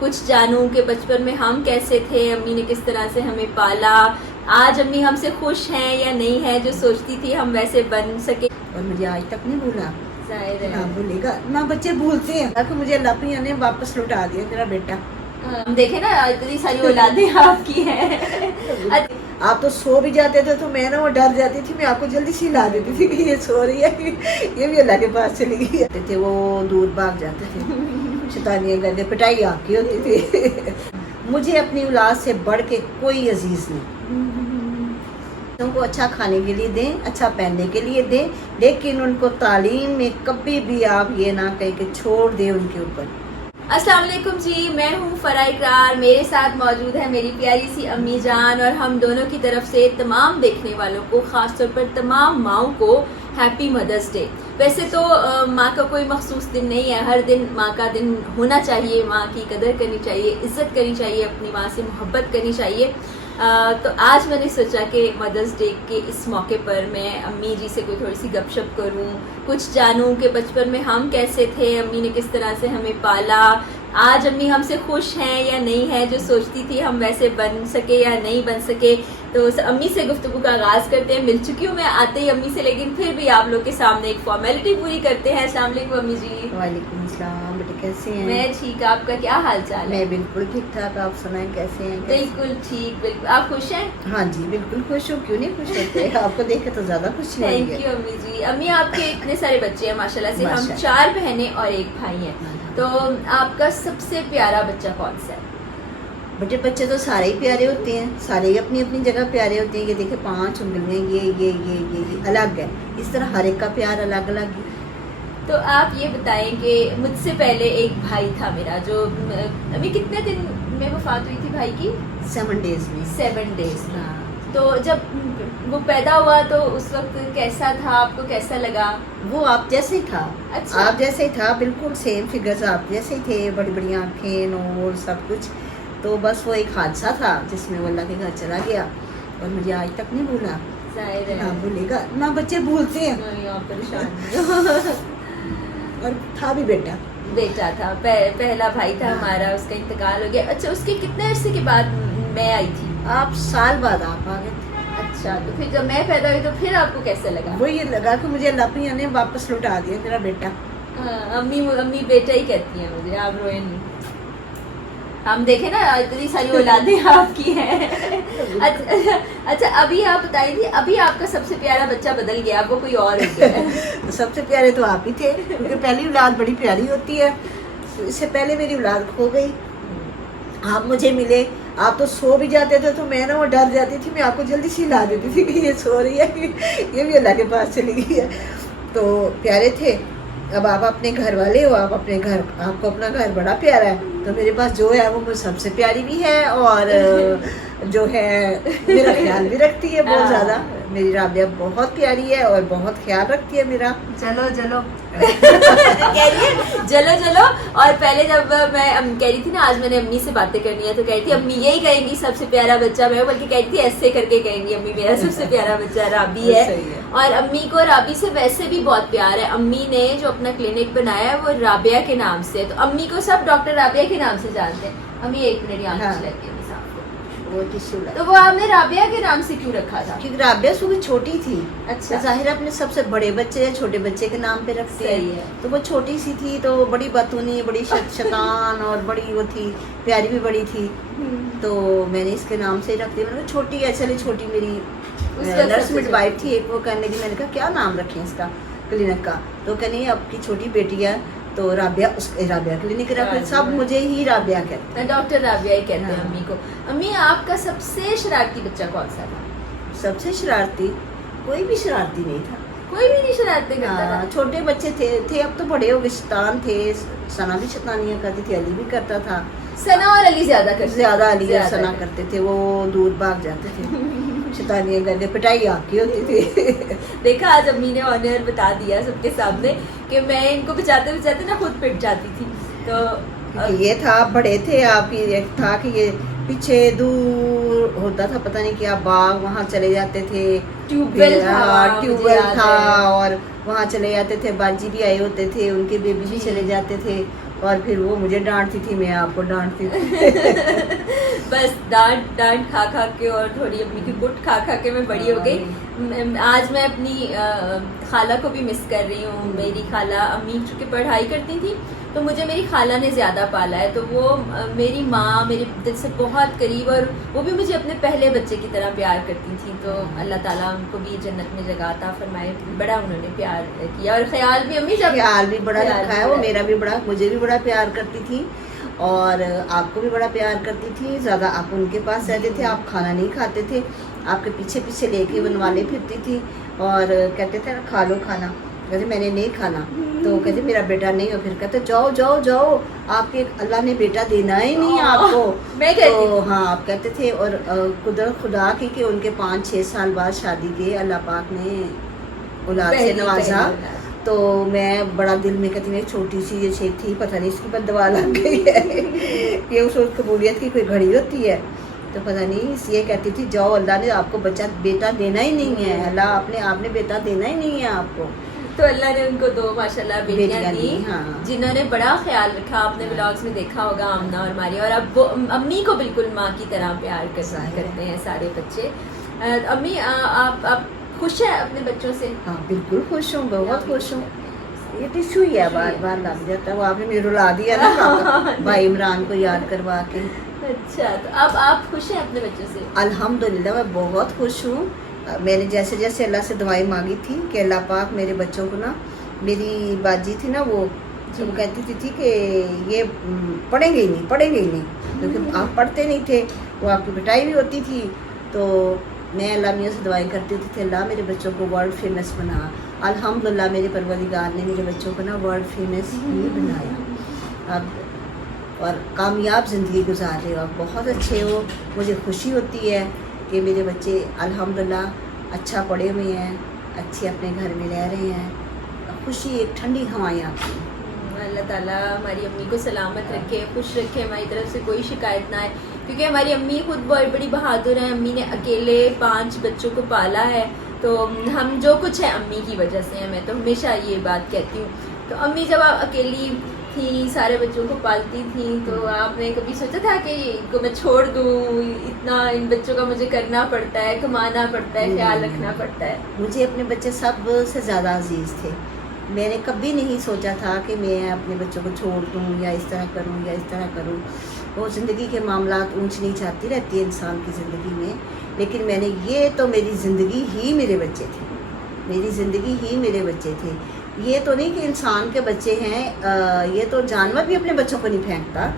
کچھ جانوں کہ بچپن میں ہم کیسے تھے، امی نے کس طرح سے ہمیں پالا، آج امی ہم سے خوش ہیں یا نہیں ہے، جو سوچتی تھی ہم ویسے بن سکے. اور مجھے آج تک نہیں بھولا. ظاہر ہے ہاں بھولے گا نہ، بچے بھولتے ہیں. مجھے اللہ پیا نے واپس لوٹا دیا میرا بیٹا. ہم دیکھیں نا اتنی ساری اولادیں آپ کی ہیں. آپ تو سو بھی جاتے تھے تو میں نا وہ ڈر جاتی تھی، میں آپ کو جلدی سی لا دیتی تھی کہ یہ سو رہی ہے، یہ بھی اللہ کے پاس چلی گئی تھے. وہ دور بھاگ جاتے تھے، شیطانیاں کرتے، پٹائی آپ کی ہوتی تھی. مجھے اپنی اولاد سے بڑھ کے کوئی عزیز نہیں. ان کو اچھا کھانے کے لیے دیں، اچھا پہننے کے لیے دیں، لیکن ان کو تعلیم میں کبھی بھی آپ یہ نہ کہیں کہ چھوڑ دیں ان کے اوپر. السلام علیکم جی، میں ہوں فرا اقرار، میرے ساتھ موجود ہے میری پیاری سی امی جان، اور ہم دونوں کی طرف سے تمام دیکھنے والوں کو، خاص طور پر تمام ماؤں کو ہیپی مدرس ڈے. ویسے تو ماں کا کوئی مخصوص دن نہیں ہے، ہر دن ماں کا دن ہونا چاہیے، ماں کی قدر کرنی چاہیے، عزت کرنی چاہیے، اپنی ماں سے محبت کرنی چاہیے. تو آج میں نے سوچا کہ مدرس ڈے کے اس موقع پر میں امی جی سے کوئی تھوڑی سی گپ شپ کروں، کچھ جانوں کہ بچپن میں ہم کیسے تھے، امی نے کس طرح سے ہمیں پالا، آج امی ہم سے خوش ہیں یا نہیں ہے، جو سوچتی تھی ہم ویسے بن سکے یا نہیں بن سکے. تو امی سے گفتگو کا آغاز کرتے ہیں. مل چکی ہوں میں آتے ہی امی سے، لیکن پھر بھی آپ لوگ کے سامنے ایک فارمیلٹی پوری کرتے ہیں. السلام علیکم امی جی. وعلیکم السلام بیٹے، کیسے ہیں؟ میں ٹھیک، آپ کا کیا حال چال ہے؟ میں بالکل ٹھیک ٹھاک. آپ سنائیں کیسے ہیں؟ بالکل ٹھیک، بالکل. آپ خوش ہیں؟ ہاں جی بالکل خوش ہوں، کیوں نہیں خوش ہوتے؟ آپ کو دیکھ کے تو زیادہ خوشی ہوئی ہے. تھینک یو امی جی. امی آپ کے اتنے سارے بچے ہیں ماشاءاللہ سے، ہم ماشاءاللہ. 4 بہنیں اور 1 بھائی ہیں. تو آپ کا سب سے پیارا بچہ کون سا ہے؟ بیٹے بچے تو سارے ہی پیارے ہوتے ہیں، سارے ہی اپنی اپنی جگہ پیارے ہوتے ہیں. یہ دیکھیں 5 انگلیاں، یہ الگ ہے. اس طرح ہر ایک کا پیار الگ الگ ہے. تو آپ یہ بتائیں کہ مجھ سے پہلے ایک بھائی تھا میرا، جو ابھی کتنے دن میں وفات ہوئی تھی بھائی کی؟ 7 days میں. 7 days میں. ہاں. تو جب وہ پیدا ہوا تو اس وقت کیسا تھا، آپ کو کیسا لگا؟ وہ آپ جیسے ہی تھا. اچھا. آپ جیسے ہی تھا، بالکل سیم فگرز آپ جیسے ہی تھے، بڑی بڑی آنکھیں، نور، سب کچھ. تو بس وہ ایک حادثہ تھا جس میں وہ اللہ کے گھر چلا گیا، اور مجھے آج تک نہیں بھولا. ظاہر ہے. ہاں بھولے گا نہ، بچے بھولتے ہیں. نہیں آپ پریشان. اور تھا بھی بیٹا تھا، پہلا بھائی تھا ہمارا، اس کا انتقال ہو گیا. اچھا، اس کے کتنے عرصے کے بعد میں آئی تھی؟ آپ سال بعد آپ آ گئے تھے. اچھا، تو پھر جب میں پیدا ہوئی تو پھر آپ کو کیسا لگا؟ وہ یہ لگا کہ مجھے اللہ پیا نے واپس لوٹا دیا میرا بیٹا. امی بیٹا ہی کہتی ہیں مجھے، آپ روئیں نہیں. ہم دیکھیں نا اتنی ساری اولادیں آپ کی ہیں. اچھا ابھی آپ بتائی تھی، ابھی آپ کا سب سے پیارا بچہ بدل گیا، اب وہ کوئی اور ہو گیا ہے. سب سے پیارے تو آپ ہی تھے، کیونکہ پہلی اولاد بڑی پیاری ہوتی ہے. اس سے پہلے میری اولاد کھو گئی، آپ مجھے ملے. آپ تو سو بھی جاتے تھے تو میں نا وہ ڈر جاتی تھی، میں آپ کو جلدی سی لا دیتی تھی کہ یہ سو رہی ہے، یہ بھی اللہ کے پاس چلی گئی ہے. تو پیارے تھے. اب آپ اپنے گھر والے ہو، آپ اپنے گھر، آپ کو اپنا گھر بڑا پیارا ہے. تو میرے پاس جو ہے وہ مجھے سب سے پیاری بھی ہے، اور جو ہے میرا خیال بھی رکھتی ہے بہت زیادہ. میری رابعہ بہت پیاری ہے اور بہت خیال رکھتی ہے میرا. چلو کہہ رہی ہے چلو. اور پہلے جب میں کہہ رہی تھی نا آج میں نے امی سے باتیں کرنی ہے، تو کہہ رہی تھی امی یہی کہیں گی سب سے پیارا بچہ میں، بلکہ کہہ رہی تھی ایسے کر کے کہیں گی امی میرا سب سے پیارا بچہ رابی ہے. اور امی کو رابی سے ویسے بھی بہت پیار ہے. امی نے جو اپنا کلینک بنایا ہے وہ رابعہ کے نام سے، تو امی کو سب ڈاکٹر رابعہ کے نام سے جانتے ہیں. امی ایک منٹ یہاں کچھ لگے وہ ٹشو تو وہ آپ نے رابعہ کے نام سے کیوں رکھا تھا؟ کیونکہ رابعہ صبح چھوٹی تھی. اچھا. ظاہر اپنے سب سے بڑے بچے یا چھوٹے بچے کے نام پہ رکھتے ہیں. تو وہ چھوٹی سی تھی تو بڑی باتونی، بڑی شیطان، اور بڑی وہ تھی، پیاری بھی بڑی تھی. تو میں نے اس کے نام سے ہی رکھ دیا. میں نے چھوٹی ہے، چلے چھوٹی میری نرس مڈ وائف تھی ایک، وہ کرنے کی. میں نے کہا کیا نام رکھیں اس کا کلینک کا؟ تو کہنے آپ کی چھوٹی بیٹی ہے تو رابعہ، اس رابعہ کلینک رکھ. سب مجھے ہی رابعہ کہتے ہیں، ڈاکٹر رابعہ ہی کہتے ہیں امی کو. امی آپ کا سب سے شرارتی بچہ کون سا تھا؟ سب سے شرارتی کوئی بھی شرارتی نہیں تھا. کوئی بھی نہیں شرارتیں کرتا تھا؟ چھوٹے بچے تھے اب تو بڑے ہو گئے. شیطان تھے، ثنا بھی شیطانیاں کرتی تھی، علی بھی کرتا تھا. ثنا اور علی زیادہ علی اور ثنا کرتے تھے. وہ دور بھاگ جاتے تھے، شیطانیاں کرتے، پٹائی آپ کی ہوتی تھی. دیکھا آج امی نے آنر بتا دیا سب کے سامنے کہ میں ان کو بچاتے نا خود پٹ جاتی تھی. تو یہ تھا بڑے تھے آپ کی، ایک تھا کہ یہ پیچھے دور ہوتا تھا پتہ نہیں کیا باغ، وہاں چلے جاتے تھے. ٹیوب ویل تھا اور وہاں چلے جاتے تھے. باجی بھی آئے ہوتے تھے، ان کے بیبی بھی چلے جاتے تھے. اور پھر وہ مجھے ڈانٹتی تھی، میں آپ کو ڈانٹتی تھی. بس ڈانٹ کھا کھا کے اور تھوڑی امی کی کٹ کھا کھا کے میں بڑی ہو گئی. آج میں اپنی خالہ کو بھی مس کر رہی ہوں. میری خالہ امی چونکہ پڑھائی کرتی تھی تو مجھے میری خالہ نے زیادہ پالا ہے، تو وہ میری ماں میرے دل سے بہت قریب، اور وہ بھی مجھے اپنے پہلے بچے کی طرح پیار کرتی تھی. تو اللہ تعالیٰ ان کو بھی جنت میں جگہ عطا فرمائے. بڑا انہوں نے پیار کیا، اور خیال بھی امی خیال بھی بڑا رکھا ہے. وہ میرا بھی بڑا، مجھے بھی بڑا پیار کرتی تھی اور آپ کو بھی بڑا پیار کرتی تھی. زیادہ آپ ان کے پاس رہتے تھے، آپ کھانا نہیں کھاتے تھے، آپ کے پیچھے پیچھے لے کے بنوانے پھرتی تھی اور کہتے تھے کھا لو کھانا. کہتے میں نے نہیں کھانا، تو کہتے میرا بیٹا نہیں ہو. پھر کہتے جاؤ جاؤ جاؤ، آپ کے اللہ نے بیٹا دینا ہی نہیں آپ کو. میں کہتی تو ہاں آپ کہتے تھے. اور قدرت خدا کی کہ ان کے 5-6 سال بعد شادی کے اللہ پاک نے اولاد سے نوازا. تو میں بڑا دل میں کہتی میں چھوٹی سی یہ چھیک تھی، پتہ نہیں اس کی پر دوا لگ گئی ہے کہ اس قبولیت کی کوئی گھڑی ہوتی ہے. تو پتہ نہیں اس یہ کہتی تھی جاؤ، اللہ نے آپ کو بچہ بیٹا دینا ہی نہیں ہے، اللہ آپ نے بیٹا دینا ہی نہیں ہے آپ کو. تو اللہ نے ان کو 2 ماشاءاللہ بیٹیاں دی، ہاں، جنہوں نے بڑا خیال رکھا. آپ نے ولاگس میں دیکھا ہوگا آمنہ اور ماری، اور اب وہ امی کو بالکل ماں کی طرح پیار کرتے ہیں سارے بچے. امی آپ خوش ہیں اپنے بچوں سے؟ ہاں بالکل خوش ہوں، بہت خوش ہوں. یہ ٹشو ہی ہے بار بار لگ جاتا ہے، وہ آپ نے میرے رلا دیا نا بھائی عمران کو یاد کروا کے. اچھا، تو اب آپ خوش ہیں اپنے بچوں سے؟ الحمدللہ میں بہت خوش ہوں. میں نے جیسے جیسے اللہ سے دعائیں مانگی تھی کہ اللہ پاک میرے بچوں کو نا، میری باجی تھی نا وہ کہتی تھی کہ یہ پڑھیں گے ہی نہیں کیونکہ آپ پڑھتے نہیں تھے، وہ آپ کی پٹائی بھی ہوتی تھی. تو میں اللہ میاں سے دعائیں کرتی ہوتی تھی اللہ میرے بچوں کو ورلڈ فیمس بنا. الحمدللہ میرے پروردگار نے میرے بچوں کو نا ورلڈ فیمس ہی بنایا. اب اور کامیاب زندگی گزار رہے ہو، آپ بہت اچھے ہو. مجھے خوشی ہوتی ہے کہ میرے بچے الحمدللہ اچھا پڑھے ہوئے ہیں، اچھے اپنے گھر میں رہ رہے ہیں. خوشی ایک ٹھنڈی ہوائیں آپ کی. اللہ تعالیٰ ہماری امی کو سلامت رکھے، خوش رکھے، ہماری طرف سے کوئی شکایت نہ آئے، کیونکہ ہماری امی خود بہت بڑی بہادر ہیں. امی نے اکیلے 5 بچوں کو پالا ہے، تو ہم جو کچھ ہے امی کی وجہ سے ہیں. میں تو ہمیشہ یہ بات کہتی ہوں. تو امی جب آپ اکیلی تھیں، سارے بچوں کو پالتی تھیں، تو آپ نے کبھی سوچا تھا کہ ان کو میں چھوڑ دوں؟ اتنا ان بچوں کا مجھے کرنا پڑتا ہے، کمانا پڑتا ہے، خیال رکھنا پڑتا ہے. مجھے اپنے بچے سب سے زیادہ عزیز تھے. میں نے کبھی نہیں سوچا تھا کہ میں اپنے بچوں کو چھوڑ دوں یا اس طرح کروں یا اس طرح کروں. وہ زندگی کے معاملات اونچ نیچ آتی رہتی ہے انسان کی زندگی میں، لیکن میں نے یہ تو میری زندگی ہی میرے بچے تھے، میری زندگی ہی میرے بچے تھے. یہ تو نہیں کہ انسان کے بچے ہیں، یہ تو جانور بھی اپنے بچوں کو نہیں پھینکتا.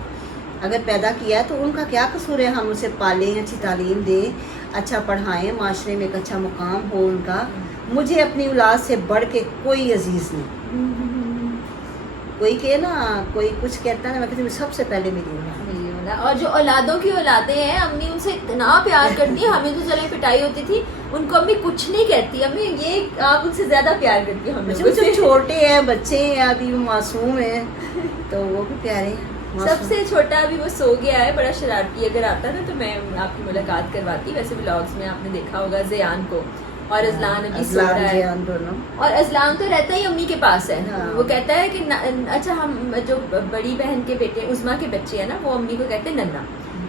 اگر پیدا کیا ہے تو ان کا کیا قصور ہے؟ ہم اسے پالیں، اچھی تعلیم دیں، اچھا پڑھائیں، معاشرے میں ایک اچھا مقام ہو ان کا. مجھے اپنی اولاد سے بڑھ کے کوئی عزیز نہیں. کوئی کہ نا کوئی کچھ کہتا ہے نا، میں کہتی ہوں سب سے پہلے میری اولاد. اور جو اولادوں کی اولادیں ہیں، امی ان سے اتنا پیار کرتی ہیں. ہمیں تو چلے پٹائی ہوتی تھی، ان کو امی کچھ نہیں کہتی. امی یہ آپ ان سے زیادہ پیار کرتی ہیں. ہم لوگ بچے چھوٹے ہیں، بچے ہیں ابھی، وہ معصوم ہیں تو وہ بھی پیارے ہیں. سب سے چھوٹا ابھی وہ سو گیا ہے، بڑا شرارتی. اگر آتا نا تو میں آپ کی ملاقات کرواتی. ویسے ولاگس میں آپ نے دیکھا ہوگا زیان کو، اور ازلان ابھی سو رہا ہے. اور ازلان تو رہتا ہی امی کے پاس ہے. وہ کہتا ہے کہ اچھا ہم جو بڑی بہن کے بیٹے عظمیٰ کے بچے ہیں نا، وہ امی کو کہتے ہیں ننا،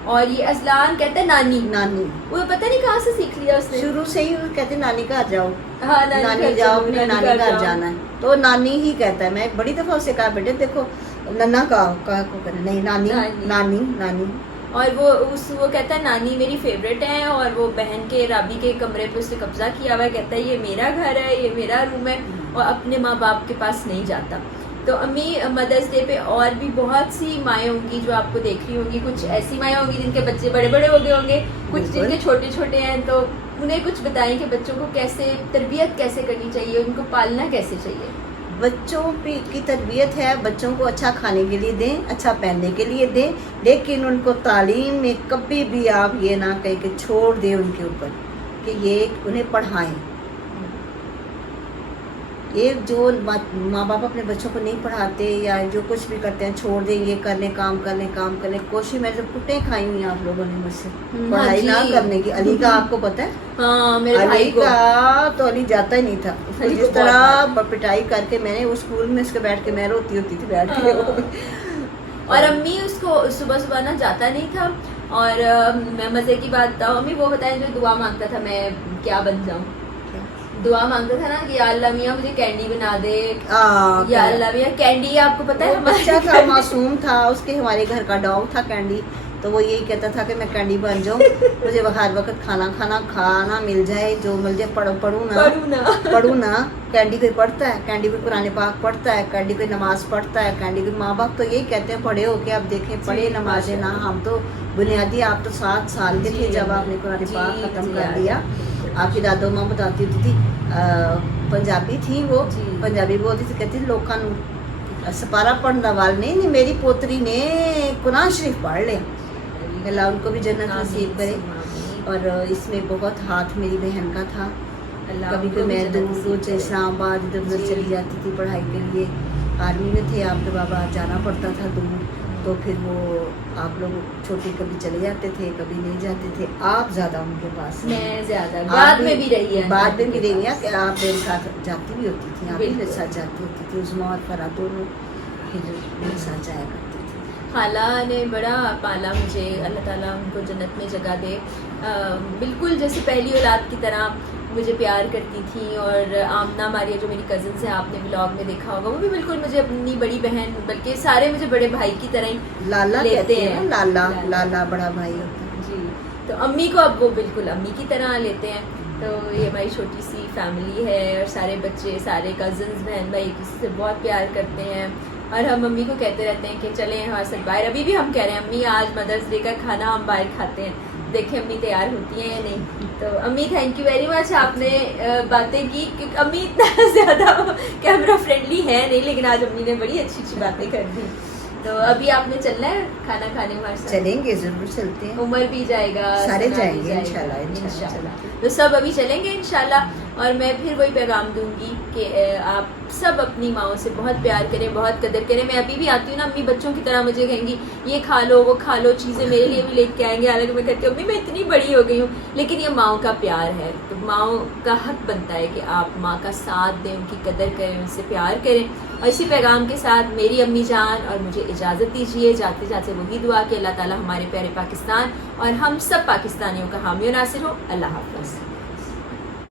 اور یہ ازلان کہتا ہے نانی. نانی وہ پتہ نہیں کہاں سے سیکھ لیا اس نے، شروع سے ہی کہتے نانی گھر جاؤ. ہاں نانی جاؤ، اپنے نانی گھر جانا ہے تو نانی ہی کہتا ہے. میں ایک بڑی دفعہ اسے کہا بیٹے دیکھو ننا کہا کو کرنا نہیں، نانی نانی نانی. اور وہ کہتا ہے نانی میری فیوریٹ ہے. اور وہ بہن کے رابی کے کمرے پہ اس نے قبضہ کیا ہوا ہے. کہتا ہے یہ میرا گھر ہے، یہ میرا روم ہے، اور اپنے ماں باپ کے پاس نہیں جاتا. تو امی مدرس ڈے پہ اور بھی بہت سی مائیں ہوں گی جو آپ کو دیکھ رہی ہوں گی. کچھ ایسی مائیں ہوں گی جن کے بچے بڑے بڑے ہو گئے ہوں گے، کچھ جن کے چھوٹے چھوٹے ہیں. تو انہیں کچھ بتائیں کہ بچوں کو کیسے تربیت کیسے کرنی چاہیے، ان کو پالنا کیسے چاہیے. بچوں کی تربیت ہے، بچوں کو اچھا کھانے کے لیے دیں، اچھا پہننے کے لیے دیں، لیکن ان کو تعلیم میں کبھی بھی آپ یہ نہ کہیں کہ چھوڑ دیں ان کے اوپر کہ یہ انہیں پڑھائیں. یہ جو ماں باپ اپنے بچوں کو نہیں پڑھاتے یا جو کچھ بھی کرتے ہیں چھوڑ دیں، یہ کر لیں کام کر لیں. کوشش میں جب کٹیں کھائی ہوئی ہیں آپ لوگوں نے مجھ سے پڑھائی نہ کرنے کی. علی کا آپ کو پتہ ہے، ہاں میرے بھائی علی کا تو علی جاتا ہی نہیں تھا. جس طرح پٹائی کر کے میں نے اس اسکول میں اس کے بیٹھ کے میں روتی ہوتی تھی بیٹھ کے. اور امی اس کو صبح صبح نا جاتا نہیں تھا. اور میں مزے کی بات بتاؤں, امی وہ بتائیں جو دعا مانگتا تھا میں کیا بن جاؤں. دعا مانگتا تھا نا کہ یا اللہ میاں مجھے کینڈی بنا دے, یا اللہ میاں کینڈی. آپ کو پتا ہے بچہ تھا, معصوم تھا, اس کے ہمارے گھر کا ڈاگ تھا کینڈی, تو وہ یہی کہتا تھا کہ میں کینڈی بن جاؤں, مجھے ہر وقت کھانا مل جائے, جو مل جائے پڑھوں نا. کینڈی کوئی پڑھتا ہے, کینڈی کوئی قرآن پاک پڑھتا ہے, کینڈی کوئی نماز پڑھتا ہے, کینڈی کوئی ماں باپ تو یہی کہتے ہیں پڑھے ہو کے اب دیکھیں پڑھے نمازیں نہ. ہم تو بنیادی, آپ تو 7 سال کے تھے جب آپ نے قرآن پاک ختم کر دیا. آپ کی دادو ماں بتاتی ہوتی تھی, پنجابی تھی وہ, پنجابی بولتی تھی, کہتی لوکاں نوں سپارہ پڑھنے والے نہیں, میری پوتری نے قرآن شریف پڑھ لیا, اللہ ان کو بھی جنت نصیب کرے. اور اس میں بہت ہاتھ میری بہن کا تھا. کبھی کوئی میں دور اسلام آباد ادھر ادھر چلی جاتی تھی پڑھائی کے لیے, آرمی میں تھے آپ کے بابا, جانا پڑتا تھا دور, تو پھر وہ آپ لوگ چھوٹے کبھی چلے جاتے تھے کبھی نہیں جاتے تھے. آپ زیادہ ان کے پاس, میں زیادہ بعد میں بھی رہی ہے, بعد میں بھی رہی ہے کہ آپ میرے ساتھ جاتی بھی ہوتی تھی, آپ میرے ساتھ جاتی ہوتی تھی, عظمیٰ اور فرا دونوں پھر میرے ساتھ جایا کرتی تھی. خالہ نے بڑا پالا مجھے, اللہ تعالیٰ ان کو جنت میں جگہ دے. بالکل جیسے پہلی اولاد کی طرح مجھے پیار کرتی تھیں. اور آمنہ ماریہ جو میری کزنس ہیں, آپ نے ولاگ میں دیکھا ہوگا, وہ بھی بالکل مجھے اپنی بڑی بہن, بلکہ سارے مجھے بڑے بھائی کی طرح ہی لالا لیتے کہتے ہیں. لالا بڑا بھائی ہوتا ہے. جی, تو امی کو اب وہ بالکل امی کی طرح لیتے ہیں. تو یہ ہماری چھوٹی سی فیملی ہے, اور سارے بچے, سارے کزنس, بہن بھائی ایک دوسرے سے بہت پیار کرتے ہیں. اور ہم امی کو کہتے رہتے ہیں کہ چلیں ہمارے ساتھ باہر. ابھی بھی ہم کہہ رہے ہیں امی آج مدرس ڈے کا کھانا ہم باہر کھاتے ہیں, دیکھیں امی تیار ہوتی ہیں یا نہیں. تو امی تھینک یو ویری مچ, آپ نے باتیں کی, کیونکہ امی اتنا زیادہ کیمرہ فرینڈلی ہے نہیں, لیکن آج امی نے بڑی اچھی اچھی باتیں کر دی. تو ابھی آپ نے چلنا ہے کھانا کھانے ہمارے ساتھ؟ چلیں گے, ضرور چلتے ہیں. عمر بھی جائے گا, سارے ثنا جائیں بھی گے جائے گا انشاءاللہ. تو سب ابھی چلیں گے انشاءاللہ. اور میں پھر وہی پیغام دوں گی کہ آپ سب اپنی ماؤں سے بہت پیار کریں, بہت قدر کریں. میں ابھی بھی آتی ہوں نا, امی بچوں کی طرح مجھے کہیں گی یہ کھا لو وہ کھا لو, چیزیں میرے لیے بھی لے کے آئیں گے. حالانکہ میں کہتی ہوں امی میں اتنی بڑی ہو گئی ہوں, لیکن یہ ماؤں کا پیار ہے. تو ماؤں کا حق بنتا ہے کہ آپ ماں کا ساتھ دیں, ان کی قدر کریں, ان سے پیار کریں. اور اسی پیغام کے ساتھ میری امی جان اور مجھے اجازت دیجیے. جاتے جاتے وہی دعا کہ اللہ تعالیٰ ہمارے پیارے پاکستان اور ہم سب پاکستانیوں کا حامی و ناصر ہو. اللہ حافظ.